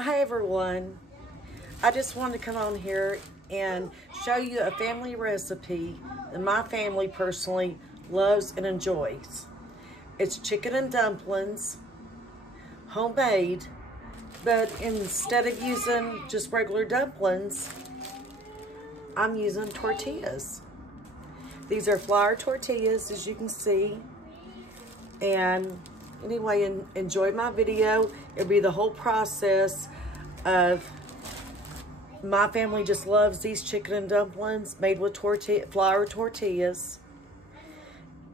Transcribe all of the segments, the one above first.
Hi everyone. I just wanted to come on here and show you a family recipe that my family personally loves and enjoys. It's chicken and dumplings, homemade, but instead of using just regular dumplings, I'm using tortillas. These are flour tortillas, as you can see. And anyway, enjoy my video. It'll be the whole process of my family just loves these chicken and dumplings made with flour tortillas.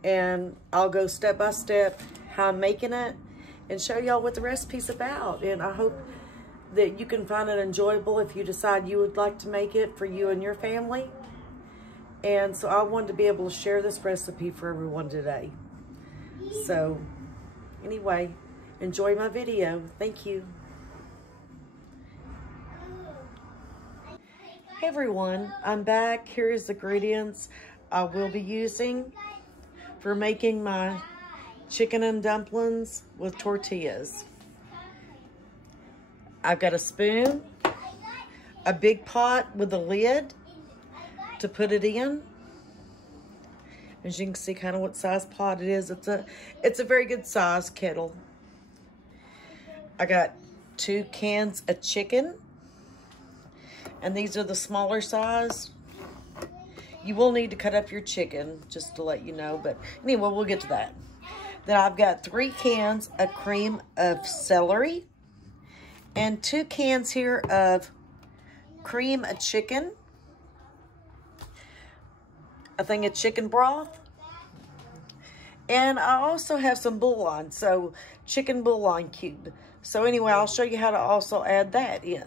And I'll go step by step how I'm making it and show y'all what the recipe's about. And I hope that you can find it enjoyable if you decide you would like to make it for you and your family. And so I wanted to be able to share this recipe for everyone today. So anyway, enjoy my video. Thank you. Hey everyone, I'm back. Here is the ingredients I will be using for making my chicken and dumplings with tortillas. I've got a spoon, a big pot with a lid to put it in. As you can see kind of what size pot it is. It's a very good size kettle. I got 2 cans of chicken. And these are the smaller size. You will need to cut up your chicken, just to let you know. But anyway, we'll get to that. Then I've got 3 cans of cream of celery. And 2 cans here of cream of chicken. A thing of chicken broth. And I also have some bouillon, so chicken bouillon cube. So anyway, I'll show you how to also add that in.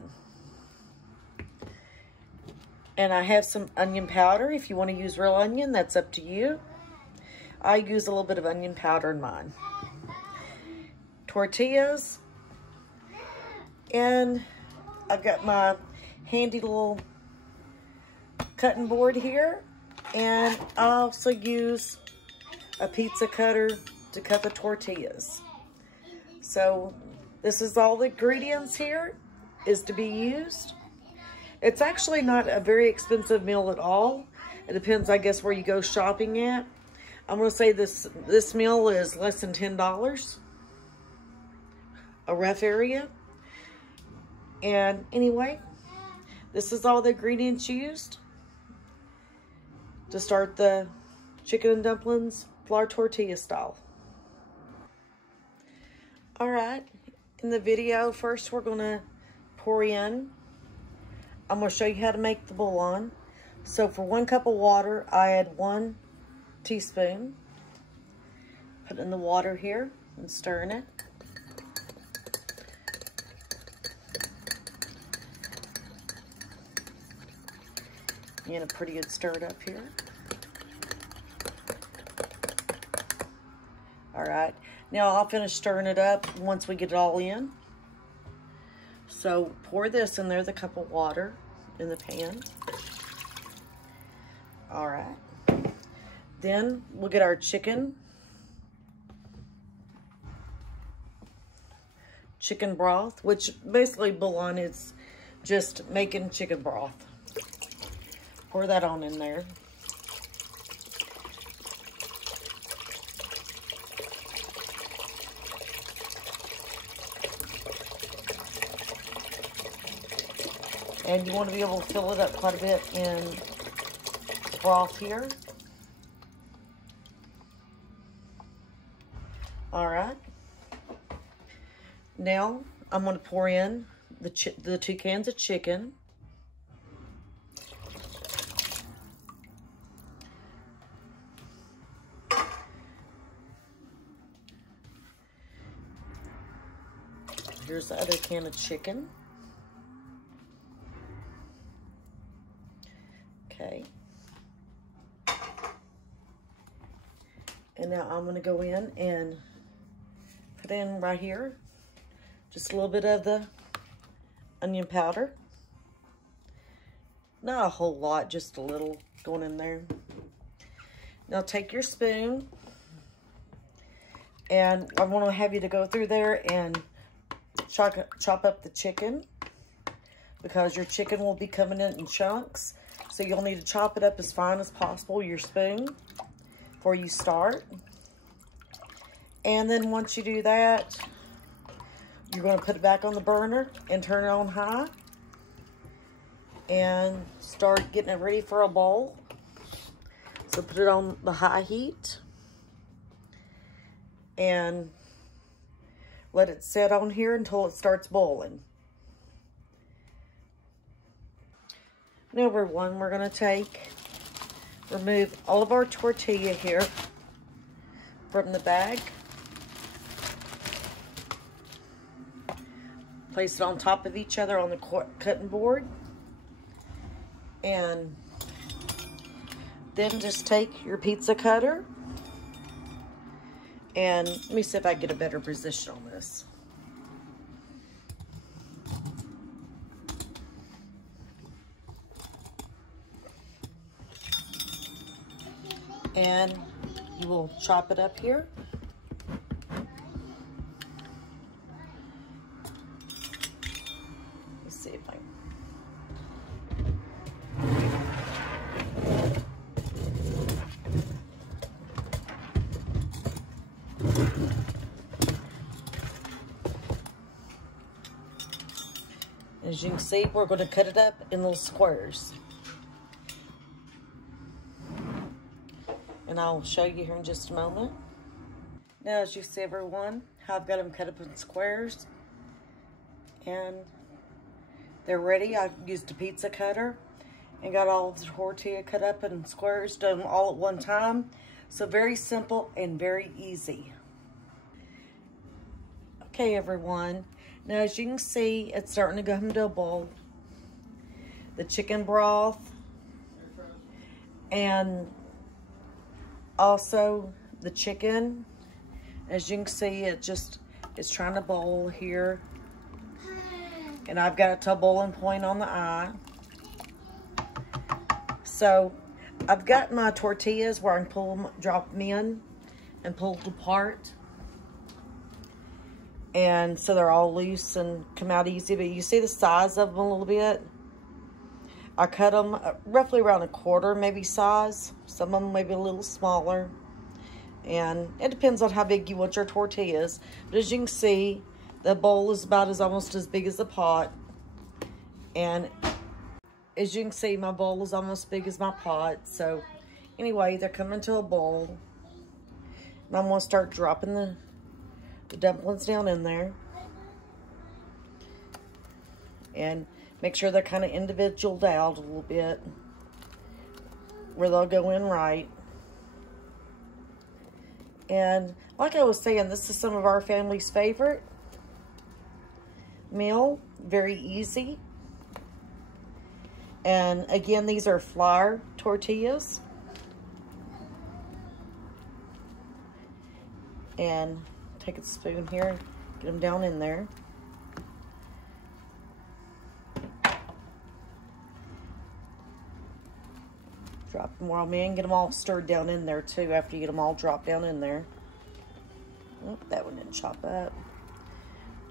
And I have some onion powder. If you want to use real onion, that's up to you. I use a little bit of onion powder in mine. Tortillas. And I've got my handy little cutting board here. And I also use a pizza cutter to cut the tortillas. So this is all the ingredients here is to be used. It's actually not a very expensive meal at all. It depends, I guess, where you go shopping at. I'm going to say this meal is less than $10. A rough area. And anyway, this is all the ingredients used to start the chicken and dumplings flour tortilla style. All right, in the video, first we're gonna pour in. I'm gonna show you how to make the bouillon. So for 1 cup of water, I add 1 teaspoon. Put in the water here and stirring it. And a pretty good stir it up here. All right, now I'll finish stirring it up once we get it all in. So pour this in there, the cup of water in the pan. All right, then we'll get our chicken broth, which basically bouillon is just making chicken broth. Pour that on in there. And you want to be able to fill it up quite a bit in broth here. All right. Now I'm going to pour in the 2 cans of chicken. Here's the other can of chicken. Okay. And now I'm going to go in and put in right here just a little bit of the onion powder. Not a whole lot, just a little going in there. Now take your spoon And I want to have you to go through there and chop up the chicken because your chicken will be coming in chunks. So you'll need to chop it up as fine as possible with your spoon before you start. And then once you do that, you're going to put it back on the burner and turn it on high. And start getting it ready for a bowl. So put it on the high heat. And let it sit on here until it starts boiling. Now everyone, we're going to remove all of our tortilla here from the bag. Place it on top of each other on the cutting board. And then just take your pizza cutter. And let me see if I can get a better position on this. And you will chop it up here. Let's see if I can. As you can see, we're going to cut it up in little squares. And I'll show you here in just a moment. Now, as you see, everyone, how I've got them cut up in squares. And they're ready. I used a pizza cutter and got all of the tortilla cut up in squares, done all at one time. So very simple and very easy. Okay, everyone. Now, as you can see, it's starting to go into a bowl. The chicken broth and also the chicken, as you can see, it's trying to boil here. And I've got it to a boiling point on the eye. So I've got my tortillas where I can pull them, drop them in and pull them apart. And so they're all loose and come out easy. But you see the size of them a little bit. I cut them roughly around a quarter, maybe size. Some of them maybe a little smaller. And it depends on how big you want your tortillas. But as you can see, the bowl is about almost as big as the pot. And as you can see, my bowl is almost as big as my pot. So anyway, they're coming to a bowl. And I'm going to start dropping the dumplings down in there. And make sure they're kind of individualed out a little bit where they'll go in right. And like I was saying, this is some of our family's favorite meal. Very easy. And again, these are flour tortillas. And take a spoon here, get them down in there. Drop them while in, get them all stirred down in there too after you get them all dropped down in there. Oh, that one didn't chop up.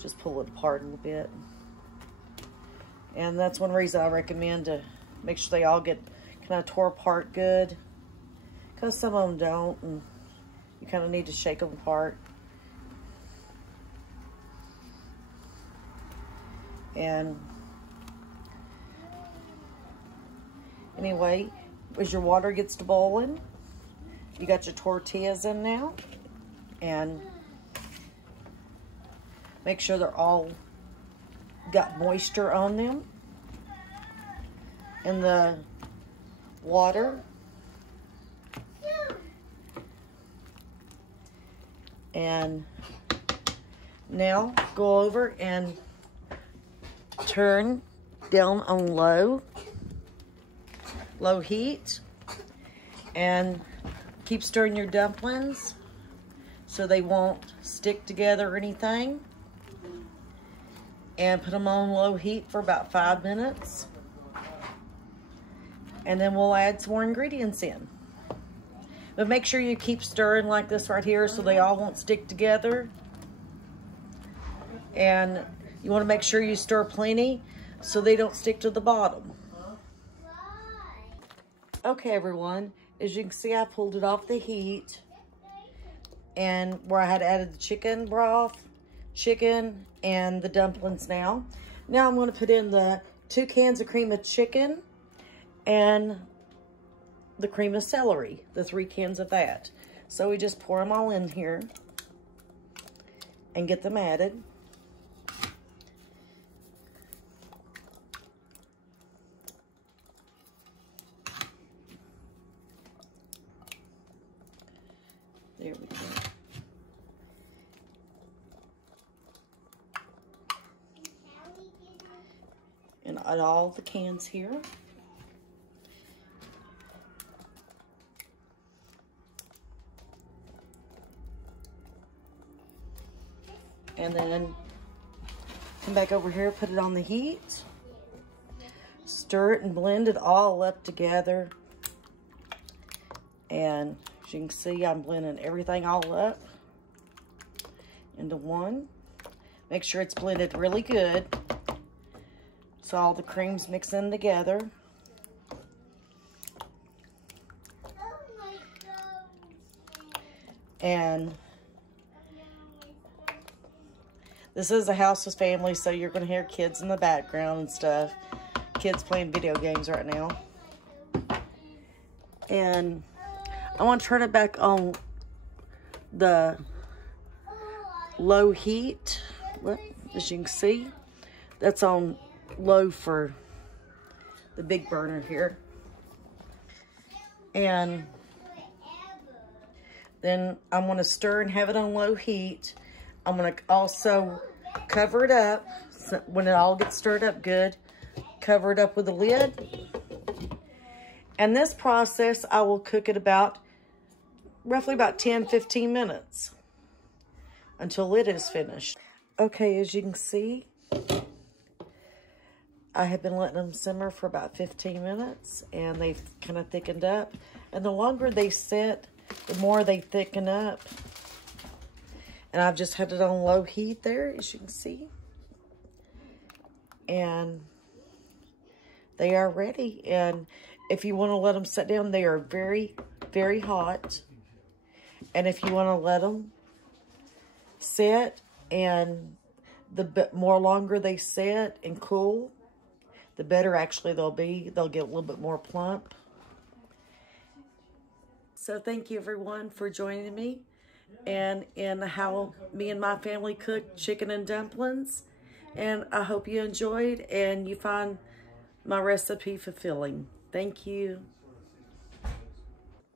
Just pull it apart a little bit. And that's one reason I recommend to make sure they all get kind of tore apart good. Because some of them don't, and you kind of need to shake them apart. And anyway, as your water gets to boiling, you got your tortillas in now. And make sure they're all got moisture on them. And the water. And now go over and turn down on low heat, and keep stirring your dumplings so they won't stick together or anything, and put them on low heat for about 5 minutes, and then we'll add some more ingredients in. But make sure you keep stirring like this right here so they all won't stick together. And You want to make sure you stir plenty so they don't stick to the bottom. Okay, everyone, as you can see, I pulled it off the heat, and where I had added the chicken broth, chicken, and the dumplings now. Now I'm going to put in the 2 cans of cream of chicken and the cream of celery, the 3 cans of that. So we just pour them all in here and get them added. There we go. And add all the cans here. And then come back over here, put it on the heat. Stir it and blend it all up together. And as you can see, I'm blending everything all up into one. Make sure it's blended really good so all the creams mix in together. And this is a house with family, so you're going to hear kids in the background and stuff. Kids playing video games right now. And I want to turn it back on the low heat. Well, as you can see, that's on low for the big burner here. And then I'm going to stir and have it on low heat. I'm going to also cover it up. So when it all gets stirred up good, cover it up with a lid. And this process, I will cook it roughly about 10-15 minutes until it is finished. Okay, as you can see, I have been letting them simmer for about 15 minutes, and they've kind of thickened up. And the longer they sit, the more they thicken up. And I've just had it on low heat there, as you can see. And they are ready. And if you want to let them sit down, they are very, very hot. And if you want to let them sit, and the more longer they sit and cool, the better actually they'll be. They'll get a little bit more plump. So thank you everyone for joining me and in how me and my family cook chicken and dumplings. And I hope you enjoyed and you find my recipe fulfilling. Thank you.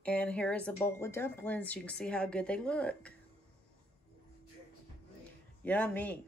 And here is a bowl of dumplings. You can see how good they look. Yummy.